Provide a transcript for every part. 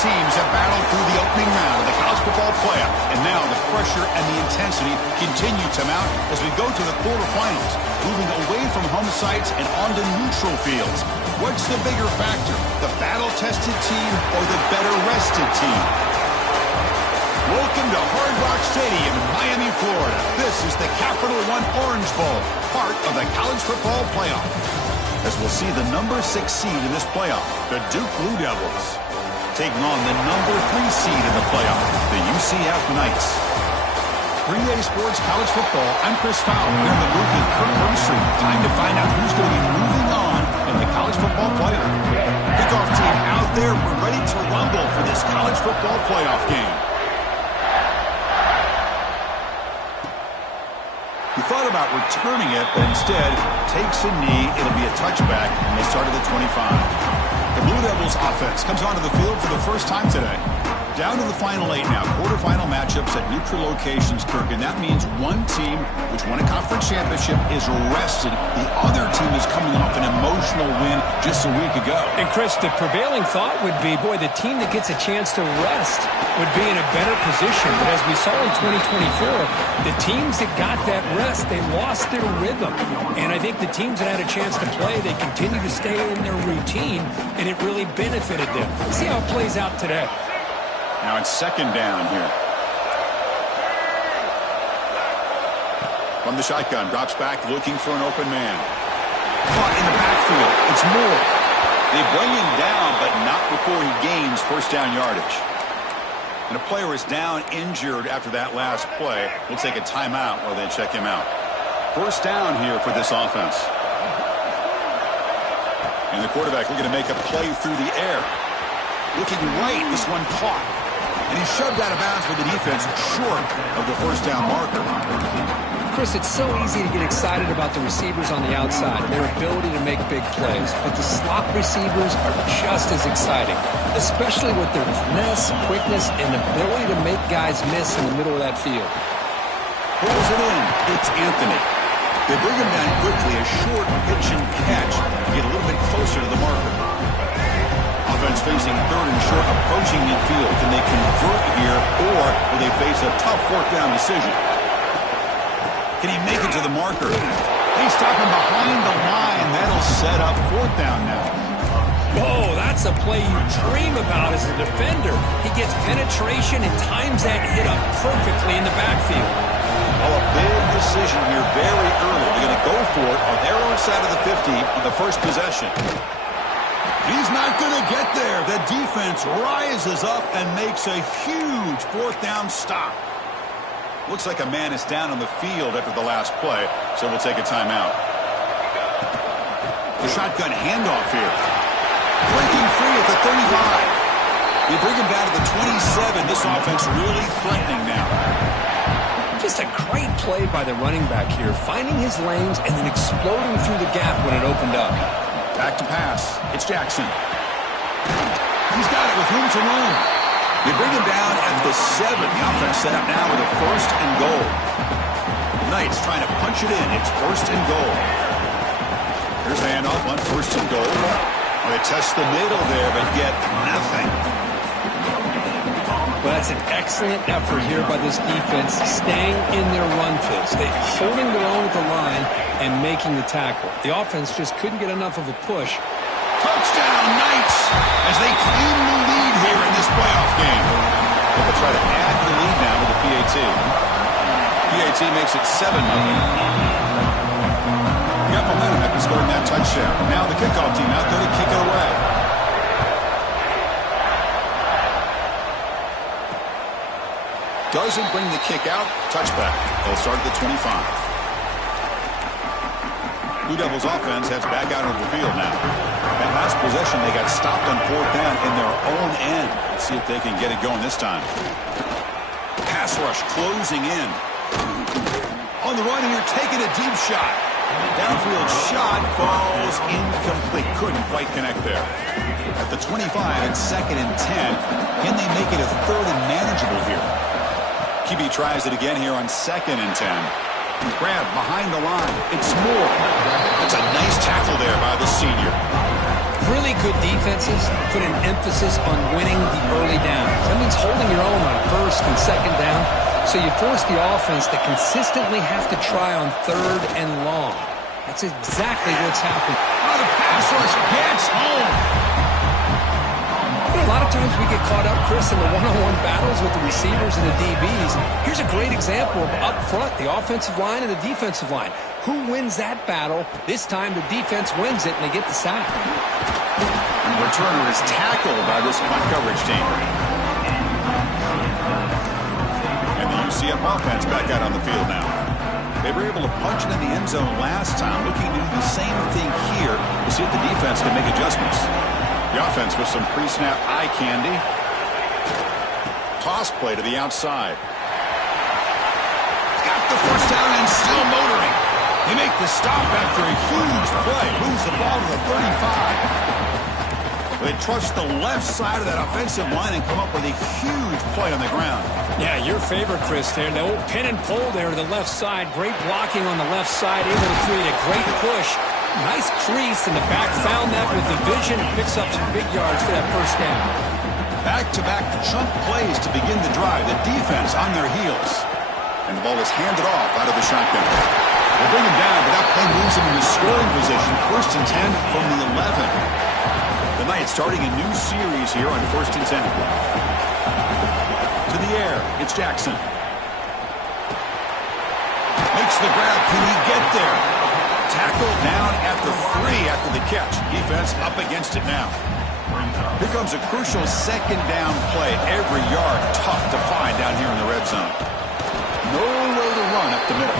teams have battled through the opening round of the college football playoff, and now the pressure and the intensity continue to mount as we go to the quarterfinals, moving away from home sites and onto neutral fields. What's the bigger factor, the battle-tested team or the better-rested team? Welcome to Hard Rock Stadium in Miami, Florida. This is the Capital One Orange Bowl, part of the college football playoff. As we'll see the number 6 seed in this playoff, the Duke Blue Devils, taking on the number 3 seed in the playoff, the UCF Knights. 3A Sports College Football, I'm Chris Fowler, here in the booth with Kurt Burnstreet. Time to find out who's going to be moving on in the college football playoff. Kickoff team out there, we're ready to rumble for this college football playoff game. He thought about returning it, but instead takes a knee. It'll be a touchback, and they start at the 25. The Blue Devils offense comes onto the field for the first time today. Down to the final 8 now. Quarterfinal matchups at neutral locations, Kirk, and that means one team which won a conference championship is rested. The other team is coming off an emotional win just a week ago. And, Chris, the prevailing thought would be, boy, the team that gets a chance to rest would be in a better position. But as we saw in 2024, the teams that got that rest, they lost their rhythm. And I think the teams that had a chance to play, they continue to stay in their routine, and it really benefited them. Let's see how it plays out today. Now it's second down here. From the shotgun, drops back looking for an open man. Caught in the backfield. It's Moore. They bring him down, but not before he gains first down yardage. And a player is down injured after that last play. We'll take a timeout while they check him out. First down here for this offense. And the quarterback looking to make a play through the air. Looking right, this one caught. And he's shoved out of bounds with the defense short of the first down marker. Chris, it's so easy to get excited about the receivers on the outside and their ability to make big plays. But the slot receivers are just as exciting, especially with their finesse, quickness, and ability to make guys miss in the middle of that field. Pulls it in. It's Anthony. They bring him down quickly, a short pitch and catch to get a little bit closer to the marker. Offense facing third and short, approaching midfield. Can they convert here, or will they face a tough fourth down decision? Can he make it to the marker? He's stopping behind the line. That'll set up fourth down now. Whoa, that's a play you dream about as a defender. He gets penetration and times that hit up perfectly in the backfield. Oh, a big decision here very early. They're going to go for it on their own side of the 50 on the first possession. He's not going to get there. The defense rises up and makes a huge fourth down stop. Looks like a man is down on the field after the last play, so we'll take a timeout. The shotgun handoff here. Breaking free at the 35. They bring him down to the 27. This offense really threatening now. Just a great play by the running back here, finding his lanes and then exploding through the gap when it opened up. Back to pass. It's Jackson. He's got it with room to roam. They bring him down at the 7. The offense set up now with a first and goal. Knights trying to punch it in. It's first and goal. Here's a handoff on first and goal. They test the middle there, but get nothing. Well, that's an excellent effort here by this defense, staying in their run phase. They're holding their own at the line and making the tackle. The offense just couldn't get enough of a push. Touchdown, Knights, as they claim the lead here in this playoff game. They'll try to add the lead now with the PAT. PAT makes it 7-0. Got momentum after scoring that touchdown. Now the kickoff team out there to kick it away. Doesn't bring the kick out. Touchback. They'll start at the 25. Blue Devils offense heads back out on the field now. That last possession, they got stopped on fourth down in their own end. Let's see if they can get it going this time. Pass rush closing in. On the run here, taking a deep shot. Downfield shot falls incomplete. Couldn't quite connect there. At the 25, it's second and 10. Can they make it a third and manageable here? QB tries it again here on second and 10. Grab behind the line. It's Moore. That's a nice tackle there by the senior. Really good defenses put an emphasis on winning the early downs. That means holding your own on first and second down, so you force the offense to consistently have to try on third and long. That's exactly what's happened. Oh, the pass rush gets home. A lot of times we get caught up, Chris, in the one-on-one battles with the receivers and the DBs. Here's a great example of up front, the offensive line and the defensive line. Who wins that battle? This time the defense wins it, and they get the sack. The returner is tackled by this punt coverage team. And the UCF offense back out on the field now. They were able to punch it in the end zone last time. Looking to do the same thing here to see if the defense can make adjustments. The offense with some pre-snap eye candy. Toss play to the outside. Got the first down and still motoring. They make the stop after a huge play. Moves the ball to the 35. They trust the left side of that offensive line and come up with a huge play on the ground. Yeah, your favorite, Chris, there. The old pin and pull there to the left side. Great blocking on the left side. Able to create a great push. Nice crease in the back. Found that with the vision and picks up some big yards for that first down. Back-to-back chunk plays to begin the drive. The defense on their heels. And the ball is handed off out of the shotgun. They bring him down, but that play moves him into scoring position. First and 10 from the 11. The Knights starting a new series here on first and 10. To the air, it's Jackson. Makes the grab. Can he get there? Tackled down at the 3 after the catch. Defense up against it now. Here comes a crucial second down play. Every yard tough to find down here in the red zone. Nowhere to run up the middle.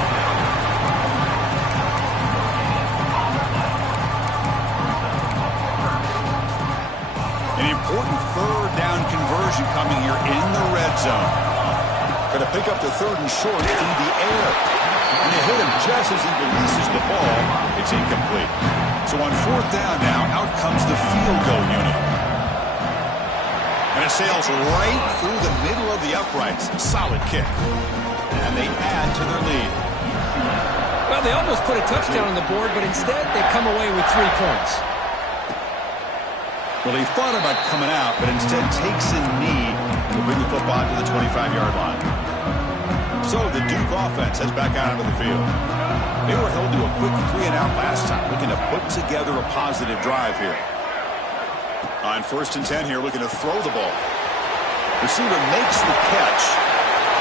An important third down conversion coming here in the red zone. Going to pick up the third and short in the air. And they hit him just as he releases the ball. It's incomplete. So on fourth down now, out comes the field goal unit. And it sails right through the middle of the uprights. Solid kick. And they add to their lead. Well, they almost put a touchdown on the board, but instead they come away with 3 points. Well, he thought about coming out, but instead takes a knee to bring the football to the 25-yard line. So the Duke offense heads back out onto the field. They were held to a quick 3-and-out last time, looking to put together a positive drive here. On first and 10 here, looking to throw the ball. Receiver makes the catch.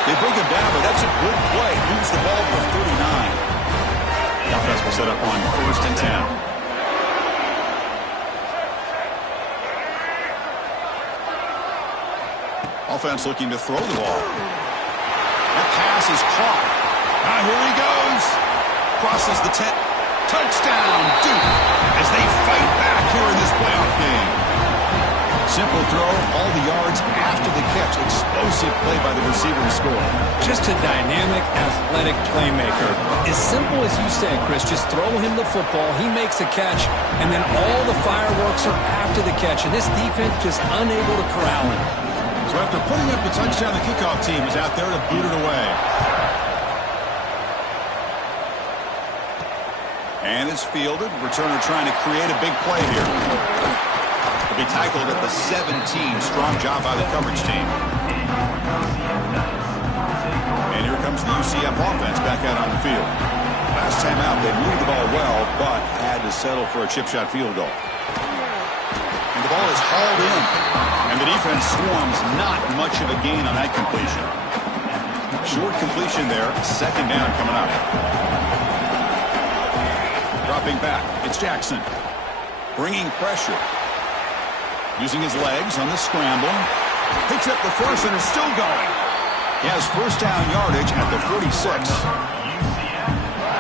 They bring him down, but that's a good play. Moves the ball to the 39. The offense will set up on first and 10. Offense looking to throw the ball. That pass is caught. Now here he goes. Crosses the 10. Touchdown, Duke, as they fight back here in this playoff game. Simple throw, all the yards after the catch. Explosive play by the receiver to score. Just a dynamic, athletic playmaker. As simple as you say, Chris, just throw him the football, he makes a catch, and then all the fireworks are after the catch. And this defense just unable to corral him. So after putting up the touchdown, the kickoff team is out there to boot it away. And it's fielded. Returner trying to create a big play here. He'll be tackled at the 17. Strong job by the coverage team. And here comes the UCF offense back out on the field. Last time out, they moved the ball well, but had to settle for a chip shot field goal. And the ball is hauled in. And the defense swarms, not much of a gain on that completion. Short completion there, second down coming up. Dropping back, it's Jackson. Bringing pressure. Using his legs on the scramble. Picks up the first and is still going. He has first down yardage at the 46.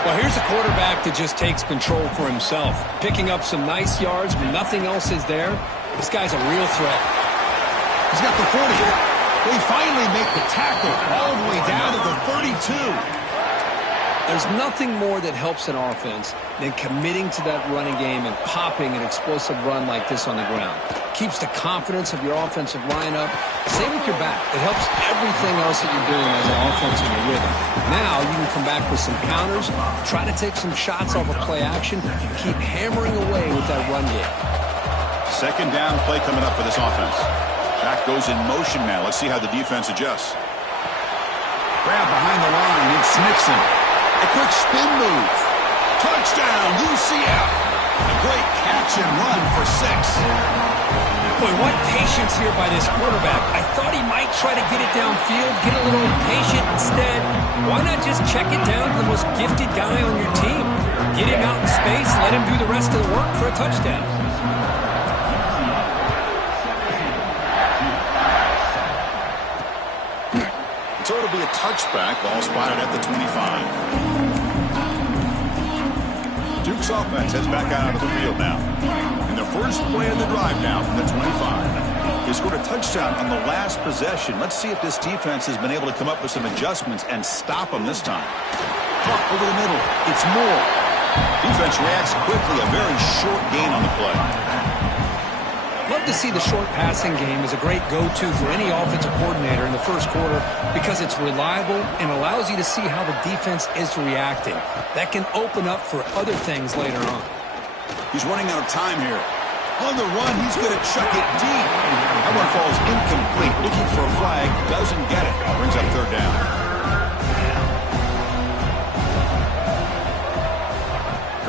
Well, here's a quarterback that just takes control for himself. Picking up some nice yards when nothing else is there. This guy's a real threat. He's got the 40. They finally make the tackle all the way down to the 32. There's nothing more that helps an offense than committing to that running game and popping an explosive run like this on the ground. Keeps the confidence of your offensive line up. Same with your back. It helps everything else that you're doing as an offense in your rhythm. Now you can come back with some counters, try to take some shots off of play action, keep hammering away with that run game. Second down play coming up for this offense. Back goes in motion now. Let's see how the defense adjusts. Grab behind the line. It's Nixon. A quick spin move. Touchdown, UCF. A great catch and run for 6. Boy, what patience here by this quarterback. I thought he might try to get it downfield, get a little impatient. Instead, why not just check it down to the most gifted guy on your team? Get him out in space, let him do the rest of the work for a touchdown. So it'll be a touchback. Ball spotted at the 25. Duke's offense heads back out of the field now. In the first play of the drive now from the 25. He scored a touchdown on the last possession. Let's see if this defense has been able to come up with some adjustments and stop him this time. Hop over the middle. It's Moore. Defense reacts quickly. A very short gain on the play. Love to see the short passing game as a great go-to for any offensive coordinator in the first quarter because it's reliable and allows you to see how the defense is reacting. That can open up for other things later on. He's running out of time here. On the run, he's going to chuck it deep. That one falls incomplete. Looking for a flag, doesn't get it. Brings up third down.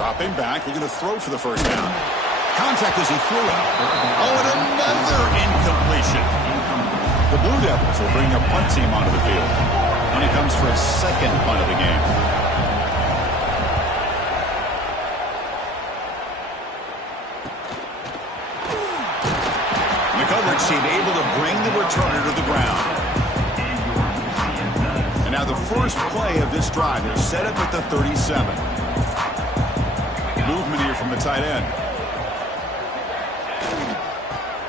Dropping back, looking to throw for the first down. Contact as he threw it. Oh, and another incompletion. The Blue Devils will bring a punt team onto the field. And he comes for his second punt of the game. The coverage team able to bring the returner to the ground. And now the first play of this drive is set up at the 37. Movement here from the tight end.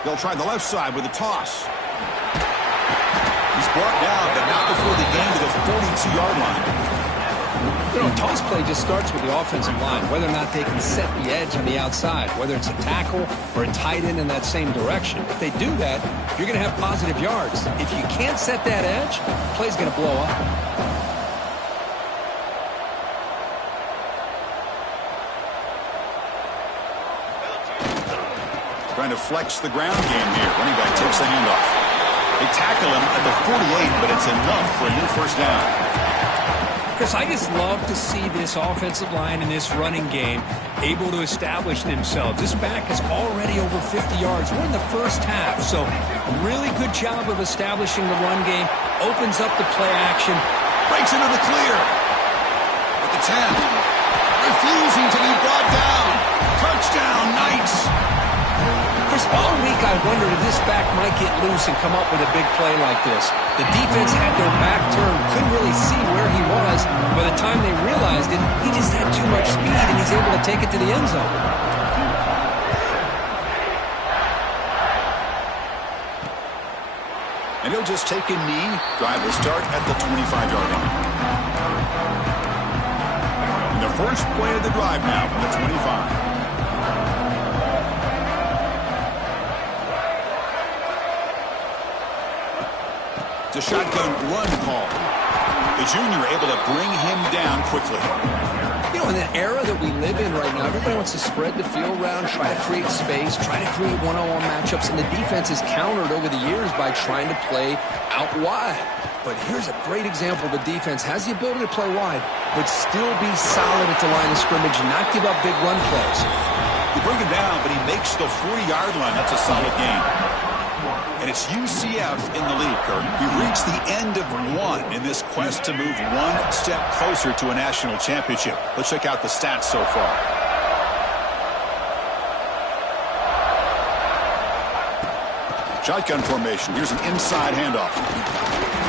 They'll try the left side with a toss. He's brought down, but not before the gain to the 42-yard line. You know, a toss play just starts with the offensive line, whether or not they can set the edge on the outside, whether it's a tackle or a tight end in that same direction. If they do that, you're going to have positive yards. If you can't set that edge, the play's going to blow up. Trying to flex the ground game here. Running back takes the handoff. They tackle him at the 48, but it's enough for a new first down. Chris, I just love to see this offensive line and this running game able to establish themselves. This back is already over 50 yards. We're in the first half, so a really good job of establishing the run game. Opens up the play action. Breaks into the clear. At the 10. Refusing to be brought down. Touchdown, Knights. Chris, all week I wondered if this back might get loose and come up with a big play like this. The defense had their back turned, couldn't really see where he was. By the time they realized it, he just had too much speed, and he's able to take it to the end zone. And he'll just take a knee. Drive will start at the 25-yard line. And the first play of the drive now from the 25. It's a shotgun run call. The junior able to bring him down quickly. You know, in the era that we live in right now, everybody wants to spread the field around, try to create space, try to create one-on-one matchups, and the defense is countered over the years by trying to play out wide. But here's a great example. The defense has the ability to play wide, but still be solid at the line of scrimmage and not give up big run plays. You bring him down, but he makes the 40-yard line. That's a solid game. And it's UCF in the lead, Kirk. We've reached the end of one in this quest to move one step closer to a national championship. Let's check out the stats so far. Shotgun formation. Here's an inside handoff.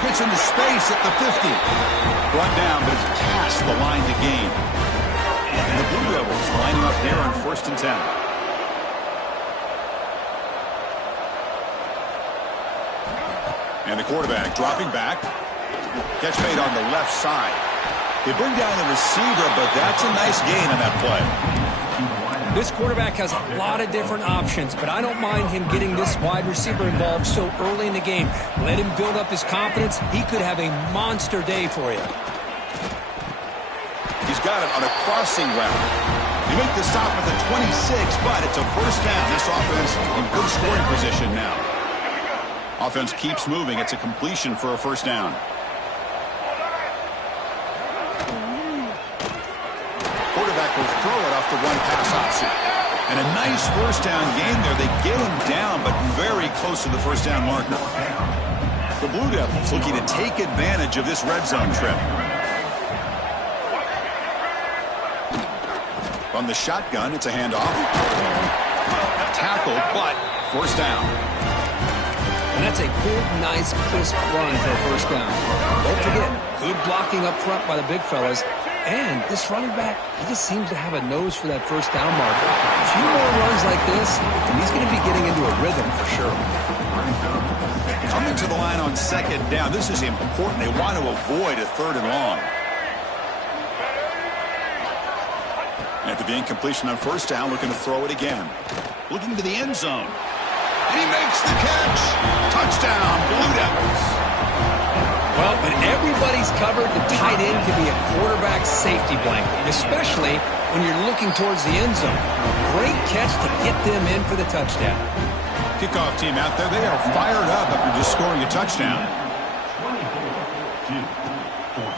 Gets into space at the 50. Brought down, but it's past the line to gain. And the Blue Devils lining up here on 1st and 10. And the quarterback dropping back. Catch made on the left side. They bring down the receiver, but that's a nice gain on that play. This quarterback has a lot of different options, but I don't mind him getting this wide receiver involved so early in the game. Let him build up his confidence. He could have a monster day for you. He's got it on a crossing route. They make the stop at the 26, but it's a first down. This offense in good scoring position now. Offense keeps moving. It's a completion for a first down. Quarterback will throw it off the one pass option. And a nice first down gain there. They get him down, but very close to the first down marker. The Blue Devils looking to take advantage of this red zone trip. From the shotgun, it's a handoff. Tackle, but first down. And that's a good, nice, crisp run for a first down. Don't forget, good blocking up front by the big fellas. And this running back, he just seems to have a nose for that first down marker. A few more runs like this, and he's going to be getting into a rhythm for sure. Coming to the line on second down. This is important. They want to avoid a third and long. After the incompletion on first down, looking to throw it again. Looking to the end zone. And he makes the catch. Touchdown, Blue Devils. Well, when everybody's covered, the tight end can be a quarterback safety blanket, especially when you're looking towards the end zone. Great catch to get them in for the touchdown. Kickoff team out there, they are fired up after just scoring a touchdown.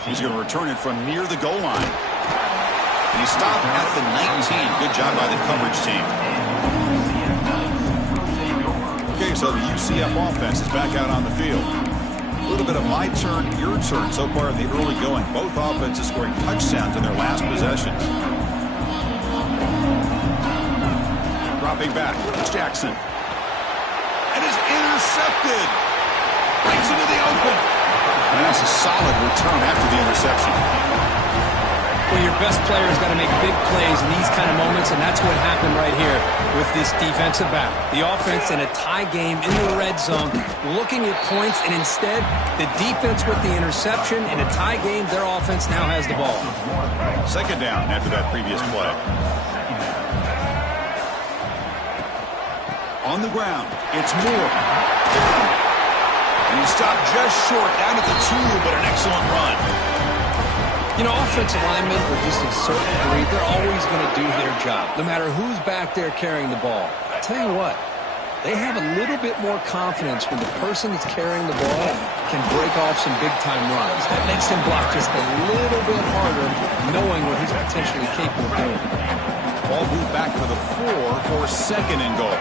He's going to return it from near the goal line. And he stopped at the 19. Good job by the coverage team. Okay, so the UCF offense is back out on the field. A little bit of my turn, your turn so far in the early going. Both offenses scoring touchdowns in their last possessions. Dropping back, it's Jackson. And is intercepted. Breaks into the open. And that's a solid return after the interception. Well, your best player's got to make big plays in these kind of moments, and that's what happened right here with this defensive back. The offense in a tie game in the red zone, looking at points, and instead, the defense with the interception. In a tie game, their offense now has the ball. Second down after that previous play. On the ground, it's Moore. And he stopped just short, down at the 2, but an excellent run. You know, offensive linemen are just a certain breed. They're always going to do their job, no matter who's back there carrying the ball. I'll tell you what, they have a little bit more confidence when the person that's carrying the ball can break off some big-time runs. That makes him block just a little bit harder, knowing what he's potentially capable of doing. Ball moved back to the 4 for second and goal.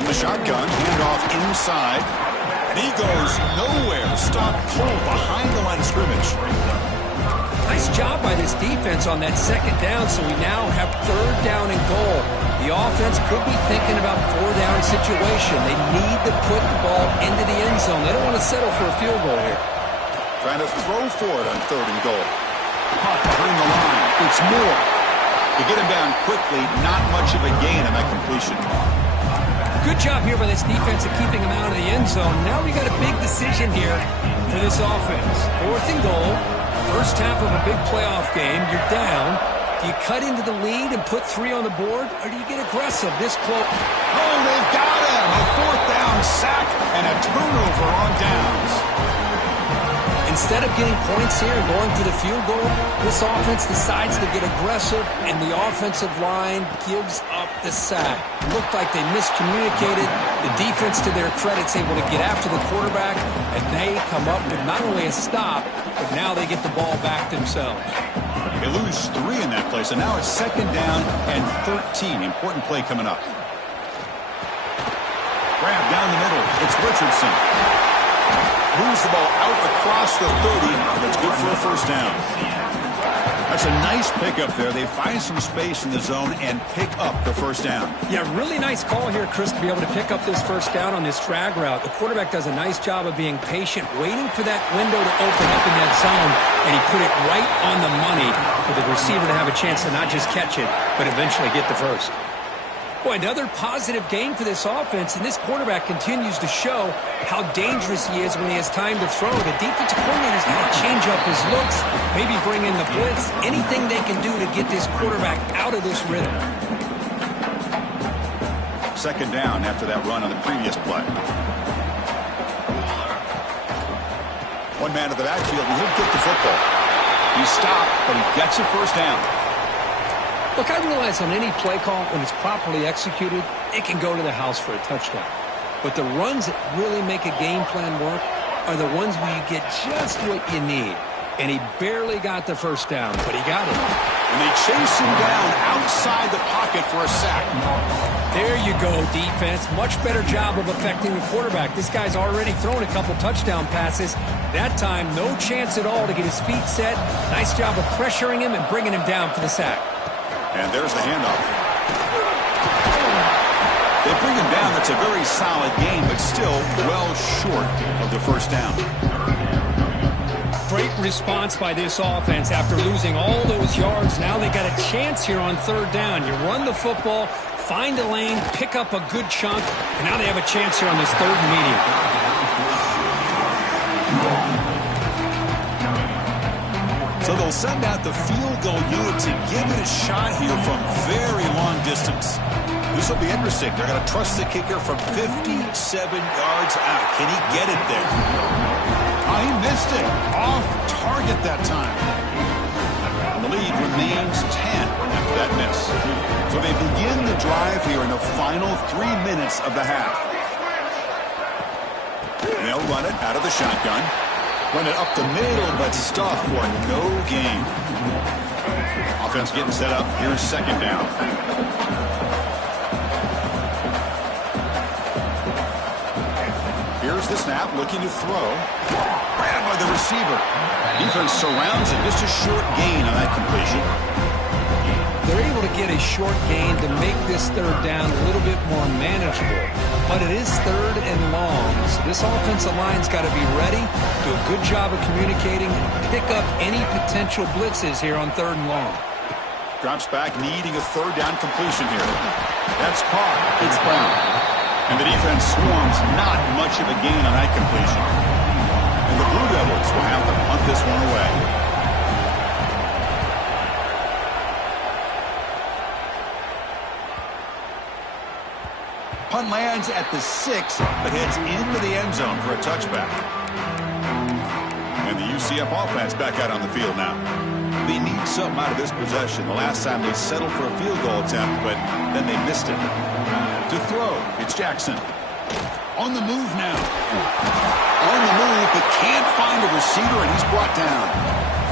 In the shotgun, handoff inside. And he goes nowhere. Stopped cold behind the line of scrimmage. Nice job by this defense on that second down, so we now have third down and goal. The offense could be thinking about four-down situation. They need to put the ball into the end zone. They don't want to settle for a field goal here. Trying to throw for it on third and goal. Caught behind the line. It's Moore. To get him down quickly, not much of a gain on that completion. Good job here by this defense of keeping him out of the end zone. Now we got a big decision here for this offense. Fourth and goal. First half of a big playoff game. You're down. Do you cut into the lead and put 3 on the board, or do you get aggressive this close? Oh, they've got him. A fourth down sack and a turnover on downs. Instead of getting points here and going for the field goal, this offense decides to get aggressive, and the offensive line gives up the sack. Looked like they miscommunicated. The defense, to their credit, is able to get after the quarterback, and they come up with not only a stop, but now they get the ball back themselves. They lose 3 in that play, so now it's second down and 13. Important play coming up. Grab down the middle. It's Richardson. Moves the ball out across the 30. That's good for a first down. That's a nice pickup there. They find some space in the zone and pick up the first down. Yeah, really nice call here, Chris, to be able to pick up this first down on this drag route. The quarterback does a nice job of being patient, waiting for that window to open up in that zone, and he put it right on the money for the receiver to have a chance to not just catch it, but eventually get the first. Boy, another positive game for this offense, and this quarterback continues to show how dangerous he is when he has time to throw. The defensive coordinator's got to change up his looks, maybe bring in the blitz, anything they can do to get this quarterback out of this rhythm. Second down after that run on the previous play. One man to the backfield, and he'll get the football. He stopped, but he gets a first down. Look, I realize on any play call, when it's properly executed, it can go to the house for a touchdown. But the runs that really make a game plan work are the ones where you get just what you need. And he barely got the first down, but he got it. And they chase him down outside the pocket for a sack. There you go, defense. Much better job of affecting the quarterback. This guy's already thrown a couple touchdown passes. That time, no chance at all to get his feet set. Nice job of pressuring him and bringing him down for the sack. And there's the handoff. They bring him down. That's a very solid game, but still well short of the first down. Great response by this offense after losing all those yards. Now they got a chance here on third down. You run the football, find a lane, pick up a good chunk, and now they have a chance here on this third and medium. So they'll send out the field goal unit to give it a shot here from very long distance. This will be interesting. They're going to trust the kicker from 57 yards out. Can he get it there? Oh, he missed it. Off target that time. And the lead remains 10 after that miss. So they begin the drive here in the final 3 minutes of the half. And they'll run it out of the shotgun. Run it up the middle, but stuff for no gain. Offense getting set up. Here's second down. Here's the snap, looking to throw. Grabbed by the receiver. Defense surrounds it. Just a short gain on that completion. They're able to get a short gain to make this third down a little bit more manageable. But it is third and long, so this offensive line's got to be ready, do a good job of communicating, and pick up any potential blitzes here on third and long. Drops back, needing a third down completion here. That's caught. It's Brown. And the defense swarms, not much of a gain on that completion. And the Blue Devils will have to punt this one away. Punt lands at the 6, but heads into the end zone for a touchback. And the UCF offense back out on the field now. They need something out of this possession. The last time they settled for a field goal attempt, but then they missed it. To throw, it's Jackson. On the move now. On the move, but can't find a receiver, and he's brought down.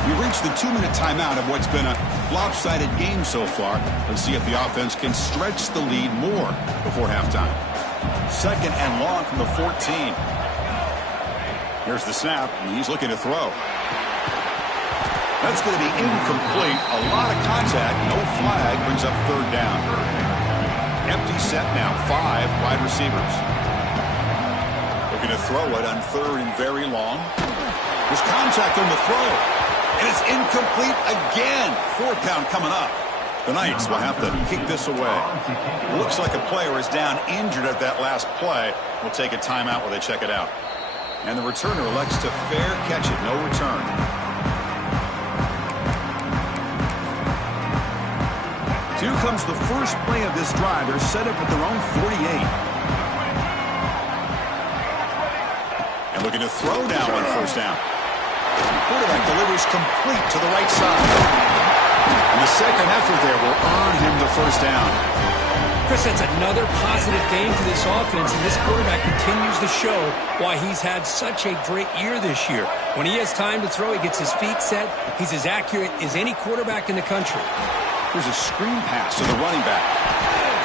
We reached the 2-minute timeout of what's been a lopsided game so far. Let's see if the offense can stretch the lead more before halftime. Second and long from the 14. Here's the snap, and he's looking to throw. That's going to be incomplete. A lot of contact, no flag, brings up third down. Empty set now, 5 wide receivers. Looking to throw it on third and very long. There's contact on the throw. And it's incomplete again. Fourth down coming up. The Knights will have to kick this away. Looks like a player is down injured at that last play. We'll take a timeout while they check it out. And the returner elects to fair catch it. No return. So here comes the first play of this drive. They're set up at their own 48. And looking to throw now on first down. Quarterback delivers complete to the right side. And the second effort there will earn him the first down. Chris, that's another positive game for this offense, and this quarterback continues to show why he's had such a great year this year. When he has time to throw, he gets his feet set. He's as accurate as any quarterback in the country. Here's a screen pass to the running back.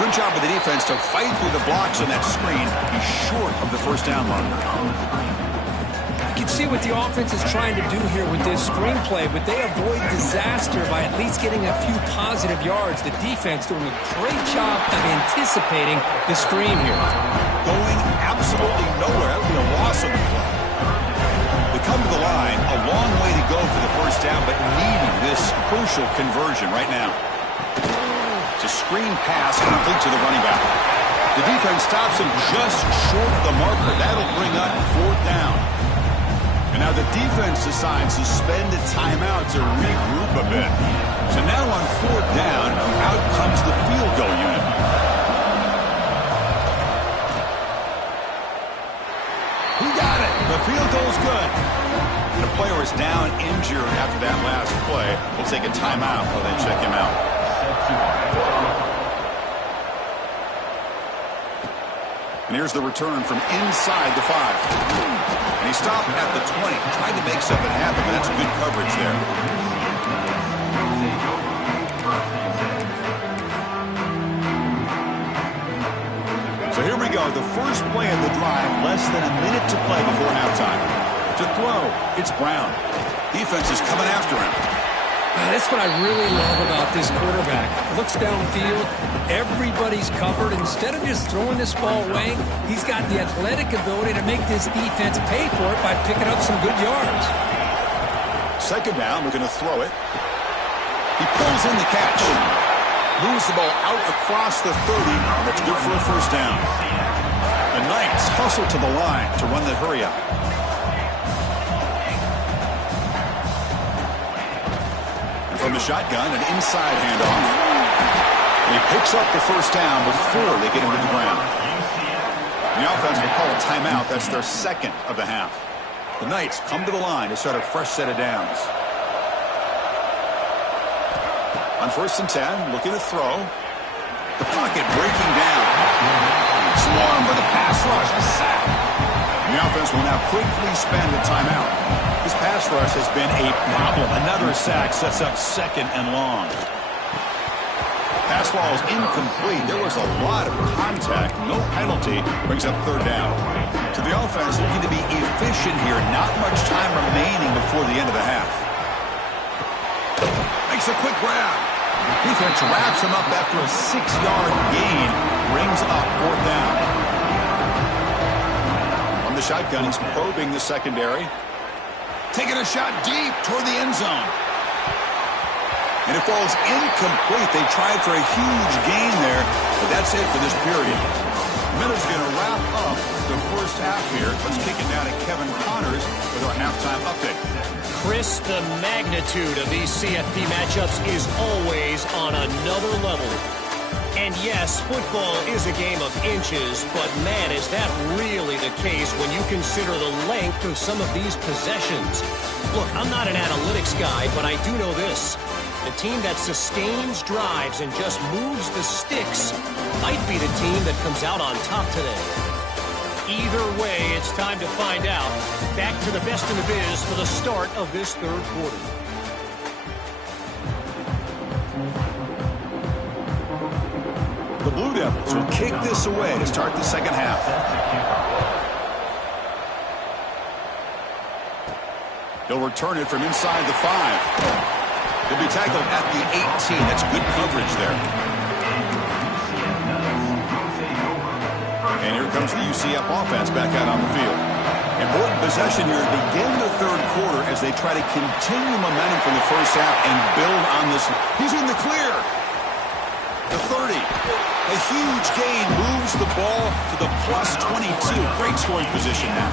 Good job of the defense to fight through the blocks on that screen. He's short of the first down line. You can see what the offense is trying to do here with this screenplay, but they avoid disaster by at least getting a few positive yards. The defense doing a great job of anticipating the screen here. Going absolutely nowhere. That would be a loss of the play. They come to the line, a long way to go for the first down, but needing this crucial conversion right now. It's a screen pass complete to the running back. The defense stops him just short of the marker. That'll bring up fourth down. And now the defense decides to spend a timeout to regroup a bit. So now on fourth down, out comes the field goal unit. He got it. The field goal's good. And the player is down injured after that last play. We'll take a timeout while they check him out. And here's the return from inside the 5. And he stopped at the 20. Tried to make something happen, but that's good coverage there. So here we go. The first play of the drive. Less than a minute to play before halftime. To throw, it's Brown. Defense is coming after him. That's what I really love about this quarterback. Looks downfield, everybody's covered. Instead of just throwing this ball away, he's got the athletic ability to make this defense pay for it by picking up some good yards. Second down, looking to throw it. He pulls in the catch. Moves the ball out across the 30. That's good for a first down. The Knights hustle to the line to run the hurry-up. From the shotgun, an inside handoff. And he picks up the first down before they get him to the ground. The offense will call a timeout. That's their second of the half. The Knights come to the line to start a fresh set of downs. On 1st and 10, looking to throw. The pocket breaking down. Swarmed with a pass rush. A sack. The offense will now quickly spend a timeout. This pass rush has been a problem. Another sack sets up 2nd and long. Pass ball is incomplete. There was a lot of contact. No penalty. Brings up 3rd down. To the offense, looking to be efficient here. Not much time remaining before the end of the half. Makes a quick grab. Defense wraps him up after a 6-yard gain. Brings up 4th down. From the shotgun, he's probing the secondary. Taking a shot deep toward the end zone. And it falls incomplete. They tried for a huge gain there, but that's it for this period. Miller's going to wrap up the first half here. Let's kick it down to Kevin Connors with our halftime update. Chris, the magnitude of these CFP matchups is always on another level. And yes, football is a game of inches, but man, is that really the case when you consider the length of some of these possessions. Look, I'm not an analytics guy, but I do know this. The team that sustains drives and just moves the sticks might be the team that comes out on top today. Either way, it's time to find out. Back to the best in the biz for the start of this 3rd quarter. The Blue Devils will kick this away to start the second half. He'll return it from inside the 5. He'll be tackled at the 18. That's good coverage there. And here comes the UCF offense back out on the field. Important possession here to begin the 3rd quarter as they try to continue momentum from the first half and build on this. He's in the clear. The 30. A huge gain moves the ball to the +22. Great scoring position now.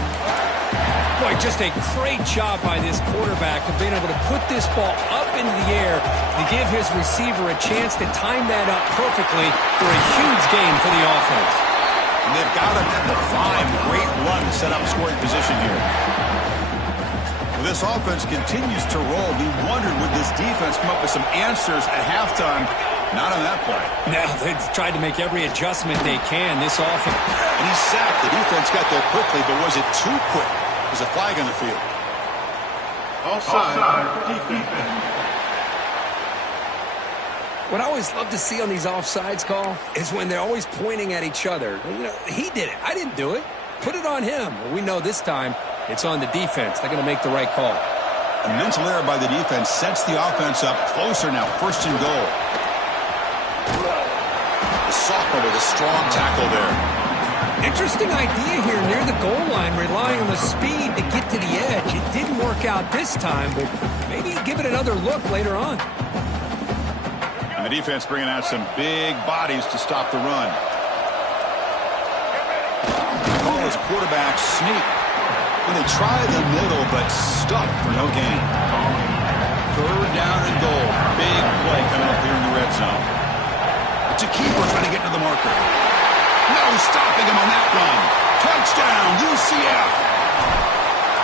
Boy, just a great job by this quarterback of being able to put this ball up into the air to give his receiver a chance to time that up perfectly for a huge gain for the offense. And they've got him at the 5. Great run to set up scoring position here. Well, this offense continues to roll. We wondered, would this defense come up with some answers at halftime? Not on that play. Now they've tried to make every adjustment they can this offense. And he's sacked. The defense got there quickly, but was it too quick? There's a flag on the field. Offside defense. What I always love to see on these offsides call is when they're always pointing at each other. You know, he did it. I didn't do it. Put it on him. Well, we know this time it's on the defense. They're going to make the right call. A mental error by the defense sets the offense up closer now. 1st and goal. The sophomore with a strong tackle there. Interesting idea here near the goal line, relying on the speed to get to the edge. It didn't work out this time, but maybe give it another look later on. And the defense bringing out some big bodies to stop the run. Call is quarterback sneak. And they try the middle, but stuck for no gain. 3rd down and goal. Big play coming up here in the red zone. It's a keeper trying to get to the marker. No stopping him on that run. Touchdown, UCF.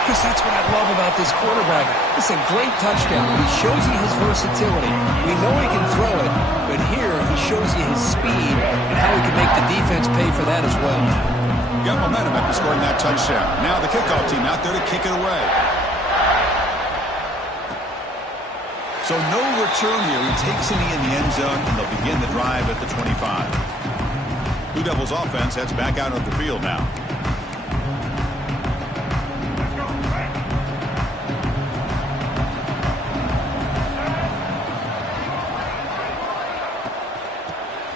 Chris, that's what I love about this quarterback. It's a great touchdown. He shows you his versatility. We know he can throw it, but here he shows you his speed and how he can make the defense pay for that as well. Got momentum after scoring that touchdown. Now the kickoff team out there to kick it away. So no return here. He takes it in the end zone, and they'll begin the drive at the 25. Blue Devils offense heads back out of the field now.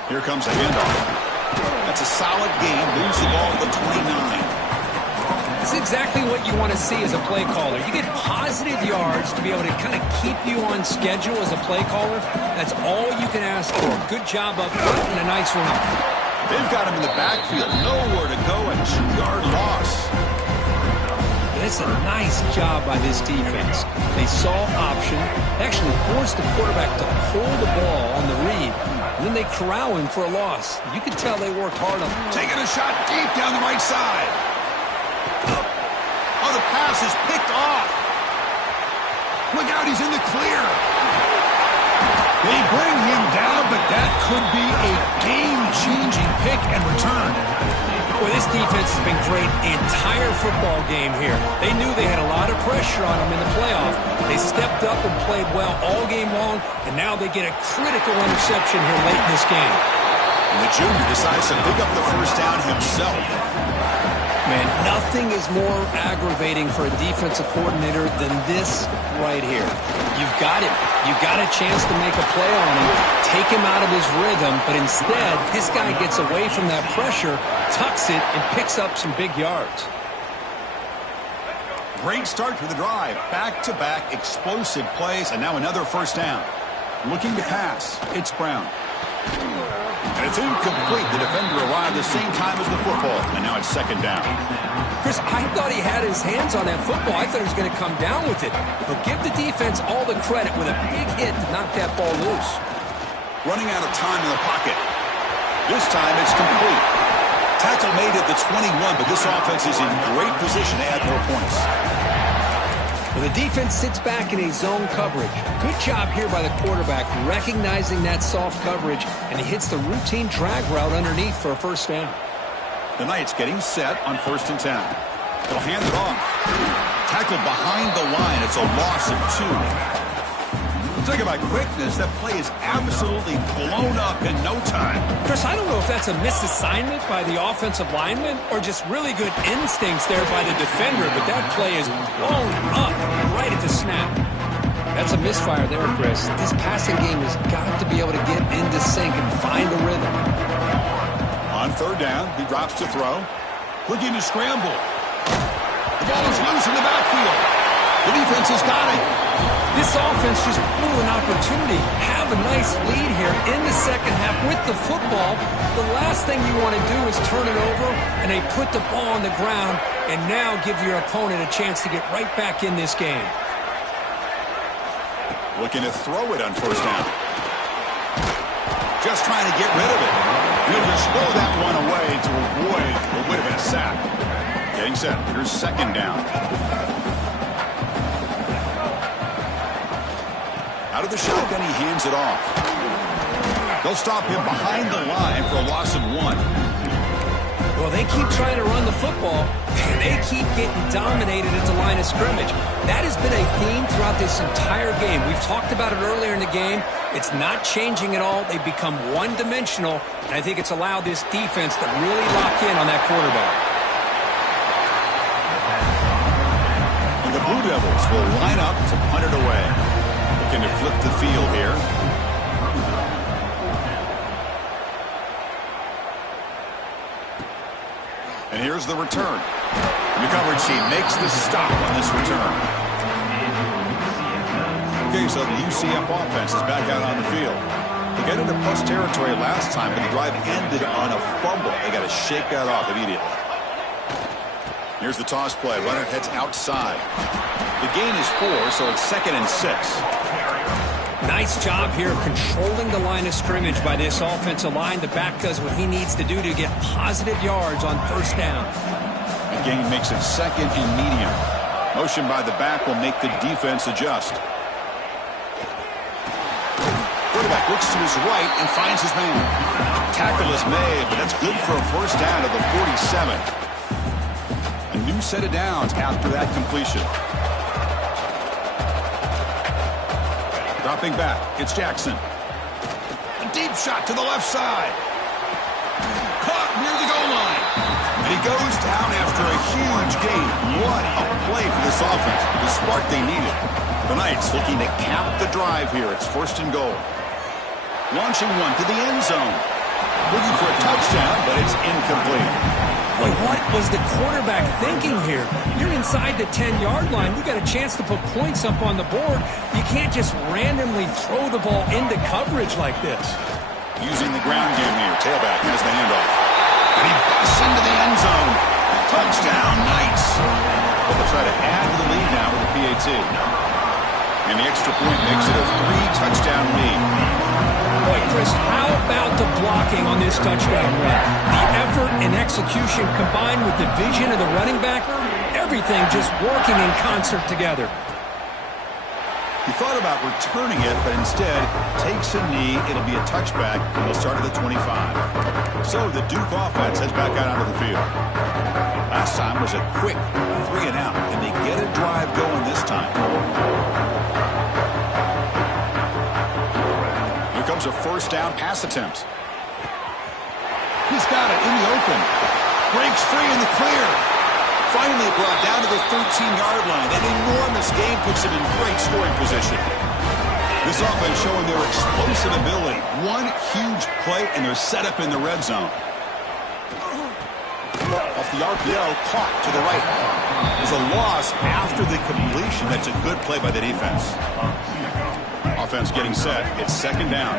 Here comes a handoff. That's a solid game. Moves the ball to the 29. It's exactly what you want to see as a play caller. You get positive yards to be able to kind of keep you on schedule as a play caller. That's all you can ask for. Good job up front and a nice run. They've got him in the backfield. Nowhere to go. A 2-yard loss. It's a nice job by this defense. They saw option, actually forced the quarterback to pull the ball on the read, and then they corral him for a loss. You could tell they worked hard on it. Taking a shot deep down the right side. Oh, the pass is picked off. Look out, he's in the clear. They bring him down, but that could be a game-changing pick and return. Well, this defense has been great the entire football game here. They knew they had a lot of pressure on them in the playoff. They stepped up and played well all game long, and now they get a critical interception here late in this game. And the junior decides to pick up the first down himself. Man, nothing is more aggravating for a defensive coordinator than this right here. You've got it. You've got a chance to make a play on him, take him out of his rhythm, but instead, this guy gets away from that pressure, tucks it, and picks up some big yards. Great start to the drive. Back-to-back explosive plays, and now another first down. Looking to pass. It's Brown. And it's incomplete. The defender arrived the same time as the football, and now it's second down. Chris, I thought he had his hands on that football. I thought he was going to come down with it. But give the defense all the credit with a big hit to knock that ball loose. Running out of time in the pocket. This time it's complete. Tackle made at the 21, but this offense is in great position to add more points. Well, the defense sits back in a zone coverage. Good job here by the quarterback, recognizing that soft coverage, and he hits the routine drag route underneath for a first down. The Knights getting set on 1st and 10. They'll hand it off. Tackled behind the line. It's a loss of 2. Talk about quickness. That play is absolutely blown up in no time. Chris, I don't know if that's a misassignment by the offensive lineman or just really good instincts there by the defender, but that play is blown up right at the snap. That's a misfire there, Chris. This passing game has got to be able to get into sync and find a rhythm. On 3rd down, he drops to throw. Looking to scramble. The ball is loose in the backfield. The defense has got it. This offense just blew an opportunity. Have a nice lead here in the second half with the football. The last thing you want to do is turn it over, and they put the ball on the ground and now give your opponent a chance to get right back in this game. Looking to throw it on 1st down. Just trying to get rid of it. He'll just throw that one away to avoid what would have been a sack. Getting set. Here's 2nd down. Out of the shotgun, he hands it off. They'll stop him behind the line for a loss of 1. Well, they keep trying to run the football, and they keep getting dominated at the line of scrimmage. That has been a theme throughout this entire game. We've talked about it earlier in the game. It's not changing at all. They've become one-dimensional, and I think it's allowed this defense to really lock in on that quarterback. And the Blue Devils will line up to punt it away. Looking to flip the field here. And here's the return. The coverage team makes the stop on this return. Okay, so the UCF offense is back out on the field. They got into plus territory last time, but the drive ended on a fumble. They got to shake that off immediately. Here's the toss play. Runner heads outside. The gain is 4, so it's 2nd and 6. Nice job here of controlling the line of scrimmage by this offensive line. The back does what he needs to do to get positive yards on 1st down. The gain makes it 2nd and medium. Motion by the back will make the defense adjust. Quarterback looks to his right and finds his man. Tackle is made, but that's good for a first down to the 47. A new set of downs after that completion. Dropping back, it's Jackson. A deep shot to the left side. Caught near the goal line. And he goes down after a huge gain. What a play for this offense. The spark they needed. The Knights looking to cap the drive here. It's first and goal. Launching one to the end zone. Looking for a touchdown, but it's incomplete. Boy, what was the quarterback thinking here? You're inside the 10-yard line. You got a chance to put points up on the board. You can't just randomly throw the ball into coverage like this. Using the ground game here. Tailback has the handoff. And he busts into the end zone. Touchdown, Knights. But they'll try to add to the lead now with the PAT. And the extra point makes it a 3-touchdown lead. Boy, Chris, how about the blocking on this touchdown run? The effort and execution combined with the vision of the running back, everything just working in concert together. He thought about returning it, but instead takes a knee. It'll be a touchback, and they'll start at the 25. So the Duke offense heads back out onto the field. Last time was a quick 3 and out, and they get a drive going this time. Here comes a first down pass attempt. He's got it in the open. Breaks free in the clear. Finally brought down to the 13-yard line. An enormous gain puts him in great scoring position. This offense showing their explosive ability. One huge play, and they're set up in the red zone. Off the RPO, caught to the right. There's a loss after the completion. That's a good play by the defense. Offense getting set. It's second down.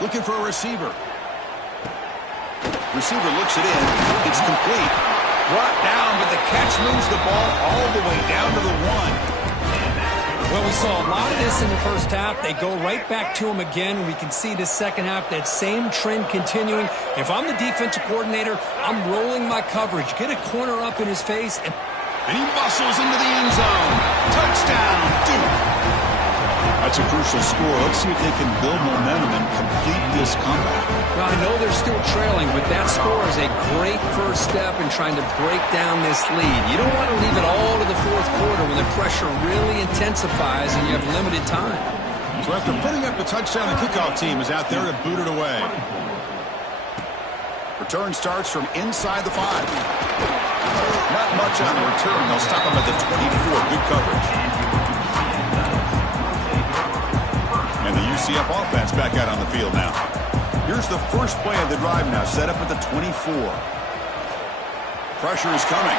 Looking for a receiver. Receiver looks it in. It's complete. Brought down, but the catch moves the ball all the way down to the 1. Well, we saw a lot of this in the first half. They go right back to him again. We can see this second half, that same trend continuing. If I'm the defensive coordinator, I'm rolling my coverage. Get a corner up in his face. And he muscles into the end zone. Touchdown, Duke. That's a crucial score. Let's see if they can build momentum and complete this comeback. Well, I know they're still trailing, but that score is a great first step in trying to break down this lead. You don't want to leave it all to the fourth quarter when the pressure really intensifies and you have limited time. So after putting up the touchdown, the kickoff team is out there to boot it away. Return starts from inside the 5. Not much on the return. They'll stop him at the 24. Good coverage. And the UCF offense back out on the field now. Here's the first play of the drive now, set up at the 24. Pressure is coming.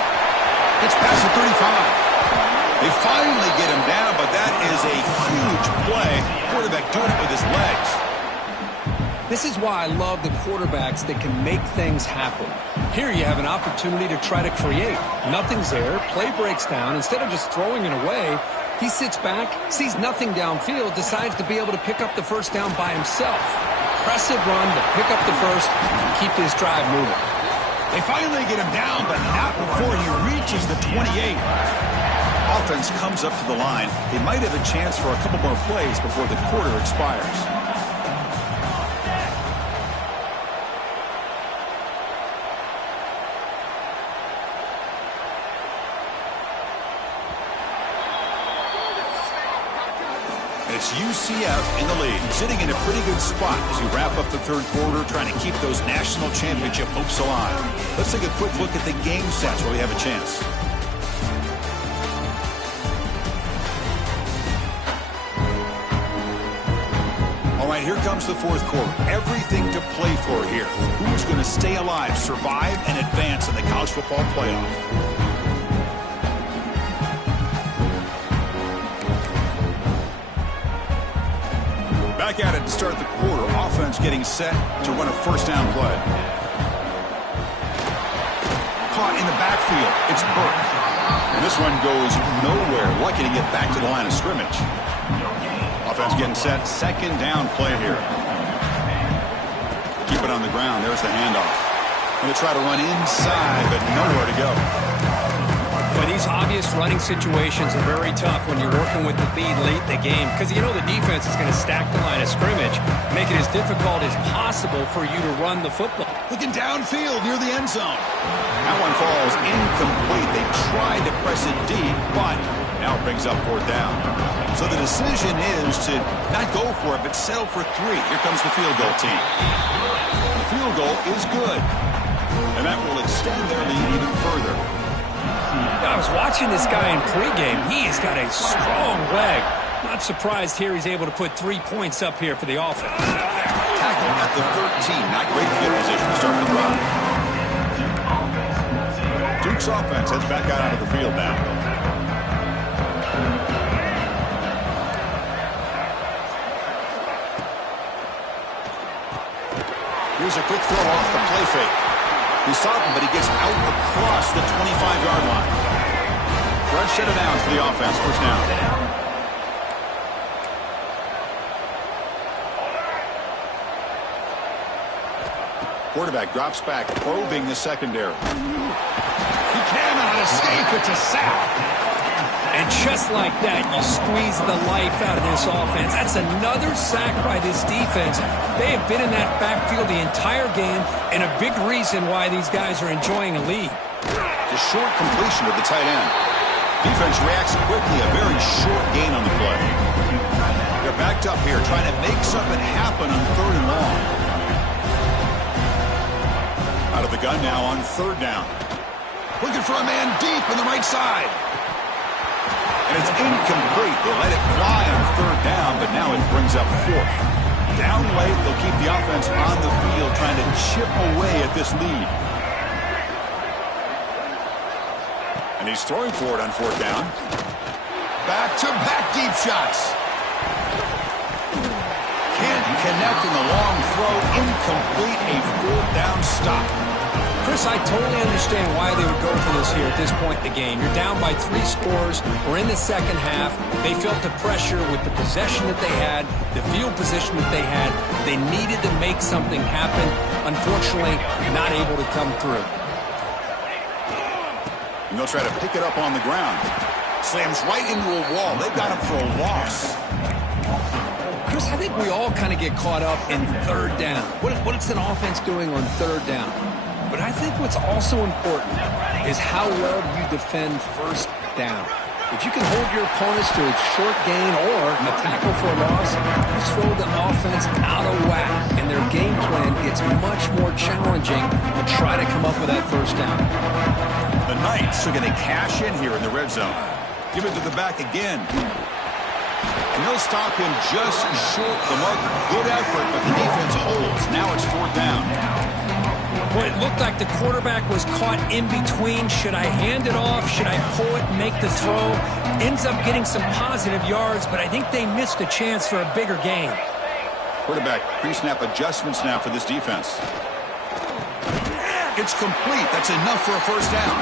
It's past the 35. They finally get him down, but that is a huge play. Quarterback doing it with his legs. This is why I love the quarterbacks that can make things happen. Here you have an opportunity to try to create. Nothing's there. Play breaks down. Instead of just throwing it away, he sits back, sees nothing downfield, decides to be able to pick up the first down by himself. Impressive run to pick up the first and keep this drive moving. They finally get him down, but not before he reaches the 28. Offense comes up to the line. They might have a chance for a couple more plays before the quarter expires. It's UCF in the lead, sitting in a pretty good spot as we wrap up the third quarter, trying to keep those national championship hopes alive. Let's take a quick look at the game stats while we have a chance. All right, here comes the fourth quarter. Everything to play for here. Who's going to stay alive, survive, and advance in the college football playoff? Back at it to start the quarter. Offense getting set to run a first down play. Caught in the backfield. It's Burke. And this one goes nowhere. Lucky to get back to the line of scrimmage. Offense getting set. Second down play here. Keep it on the ground. There's the handoff. Going to try to run inside, but nowhere to go. But these obvious running situations are very tough when you're working with the lead late in the game, because you know the defense is going to stack the line of scrimmage, make it as difficult as possible for you to run the football. Looking downfield near the end zone. That one falls incomplete. They tried to press it deep, but now it brings up 4th down. So the decision is to not go for it, but settle for 3. Here comes the field goal team. The field goal is good, and that will extend their lead even further. I was watching this guy in pregame. He has got a strong leg. Not surprised here he's able to put 3 points up here for the offense. Tackle at the 13. Not great field position to start the run. Duke's offense heads back out of the field now. Here's a quick throw off the play fake. He's stopping, but he gets out across the 25-yard line. Fresh set of downs for the offense. 1st down. Quarterback drops back, probing the secondary. He cannot escape. It's a sack. And just like that, you squeeze the life out of this offense. That's another sack by this defense. They have been in that backfield the entire game, and a big reason why these guys are enjoying a lead. The short completion to the tight end. Defense reacts quickly. A very short gain on the play. They're backed up here, trying to make something happen on 3rd and long. Out of the gun now on 3rd down. Looking for a man deep on the right side. And it's incomplete. They let it fly on 3rd down, but now it brings up 4th. Down late, they'll keep the offense on the field trying to chip away at this lead. And he's throwing for it on 4th down. Back-to-back deep shots. Can't connect in the long throw. Incomplete, a 4th down stop. Chris, I totally understand why they would go for this here at this point in the game. You're down by 3 scores. We're in the second half. They felt the pressure with the possession that they had, the field position that they had. They needed to make something happen. Unfortunately, not able to come through. And they'll try to pick it up on the ground. Slams right into a wall. They've got him for a loss. Chris, I think we all kind of get caught up in 3rd down. What is an offense doing on 3rd down? But I think what's also important is how well you defend 1st down. If you can hold your opponents to a short gain or a tackle for a loss, you throw the offense out of whack, and their game plan gets much more challenging to try to come up with that 1st down. The Knights are going to cash in here in the red zone. Give it to the back again. And they'll stop him just short of the mark. Good effort, but the defense holds. Now it's 4th down. Well, it looked like the quarterback was caught in between. Should I hand it off? Should I pull it and make the throw? Ends up getting some positive yards, but I think they missed a chance for a bigger gain. Quarterback pre-snap adjustments now for this defense. It's complete. That's enough for a 1st down.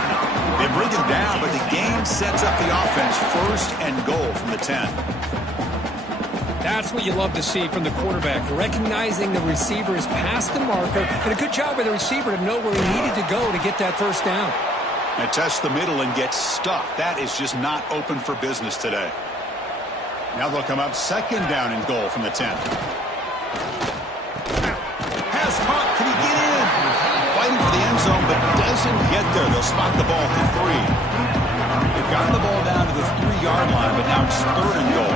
They bring him down, but the game sets up the offense 1st and goal from the 10. That's what you love to see from the quarterback, recognizing the receiver is past the marker, and a good job by the receiver to know where he needed to go to get that 1st down. And test the middle and get stuffed. That is just not open for business today. Now they'll come up 2nd down and goal from the 10. Pass caught. Can he get in? Fighting for the end zone, but doesn't get there. They'll spot the ball for 3. They've gotten the ball down to the 3-yard line, but now it's 3rd and goal.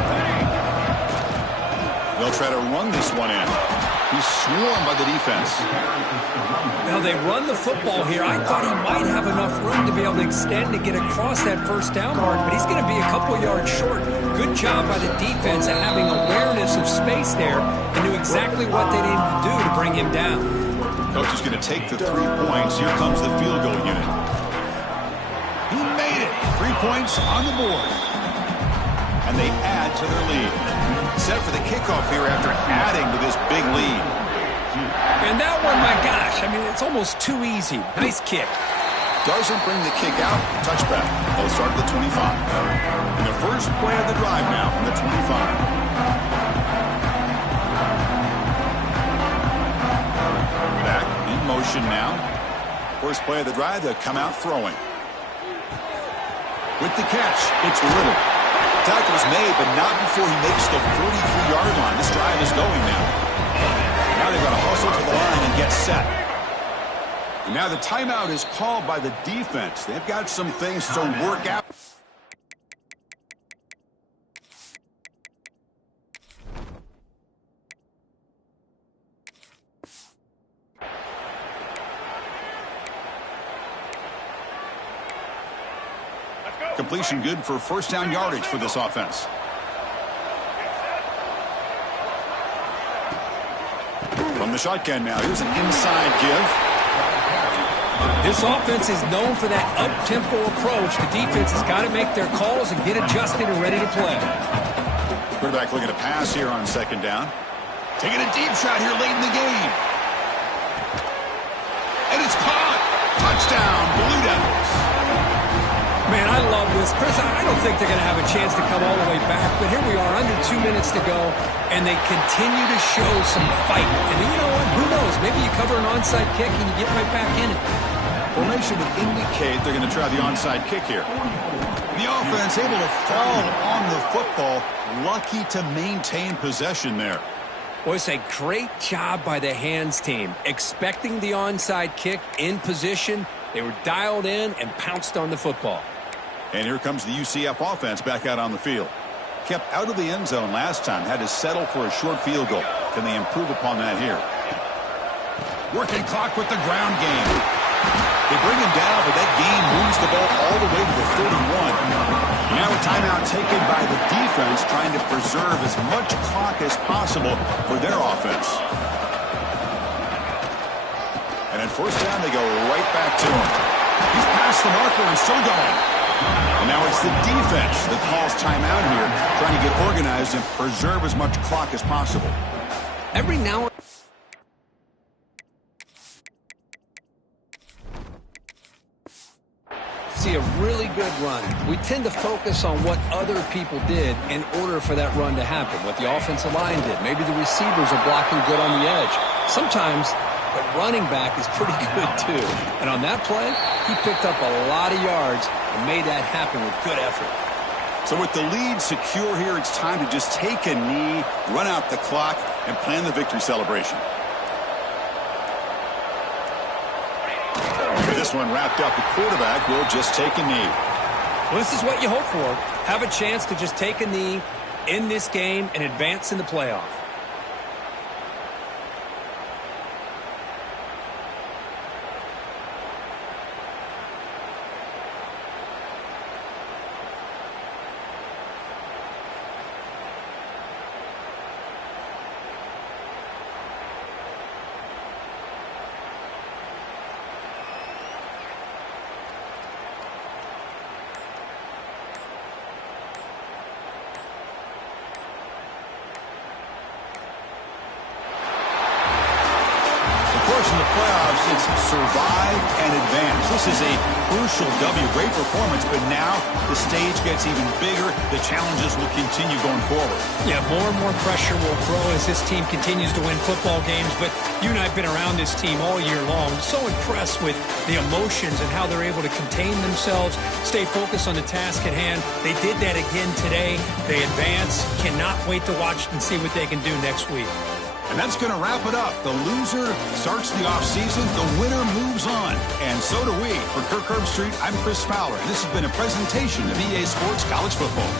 They'll try to run this one in. He's swarmed by the defense. Now they run the football here. I thought he might have enough room to be able to extend to get across that 1st down mark, but he's going to be a couple yards short. Good job by the defense at having awareness of space there and knew exactly what they needed to do to bring him down. Coach is going to take the 3 points. Here comes the field goal unit. He made it. 3 points on the board. And they add to their lead. Set for the kickoff here after adding to this big lead. And that one, my gosh, I mean, it's almost too easy. Nice kick. Doesn't bring the kick out. Touchback. They'll start at the 25. And the first play of the drive now from the 25. in motion now. First play of the drive, they'll come out throwing. With the catch, it's Little. Tackle's made, but not before he makes the 33-yard line. This drive is going now. Now they've got to hustle to the line and get set. And now the timeout is called by the defense. They've got some things to work out. Completion good for first down yardage for this offense. From the shotgun now, here's an inside give. This offense is known for that up-tempo approach. The defense has got to make their calls and get adjusted and ready to play. Quarterback looking to pass here on second down. Taking a deep shot here late in the game. And it's caught. Touchdown, Blue Devils. Man, I love this. Chris, I don't think they're going to have a chance to come all the way back, but here we are, under 2 minutes to go, and they continue to show some fight. And you know what? Who knows? Maybe you cover an onside kick and you get right back in it. Formation would indicate they're going to try the onside kick here. The offense able to fall on the football, lucky to maintain possession there. Well, it's a great job by the hands team. Expecting the onside kick in position, they were dialed in and pounced on the football. And here comes the UCF offense back out on the field. Kept out of the end zone last time, had to settle for a short field goal. Can they improve upon that here? Working clock with the ground game. They bring him down, but that gain moves the ball all the way to the 31. Now a timeout taken by the defense, trying to preserve as much clock as possible for their offense. And at first down, they go right back to him. He's past the marker and still going. And now it's the defense that calls timeout here, trying to get organized and preserve as much clock as possible. Every now and see a really good run. We tend to focus on what other people did in order for that run to happen, what the offensive line did. Maybe the receivers are blocking good on the edge. Sometimes the running back is pretty good too. And on that play, he picked up a lot of yards and made that happen with good effort. So with the lead secure here, it's time to just take a knee, run out the clock, and plan the victory celebration. With this one wrapped up, the quarterback will just take a knee. Well, this is what you hope for. Have a chance to just take a knee in this game and advance in the playoff. In the playoffs, it's survive and advance. This is a crucial W. Great performance, but now the stage gets even bigger. The challenges will continue going forward. Yeah, more and more pressure will grow as this team continues to win football games, but you and I have been around this team all year long. So impressed with the emotions and how they're able to contain themselves, stay focused on the task at hand. They did that again today. They advance. Cannot wait to watch and see what they can do next week. And that's going to wrap it up. The loser starts the offseason. The winner moves on. And so do we. For Kirk Herbstreit, I'm Chris Fowler. This has been a presentation of EA Sports College Football.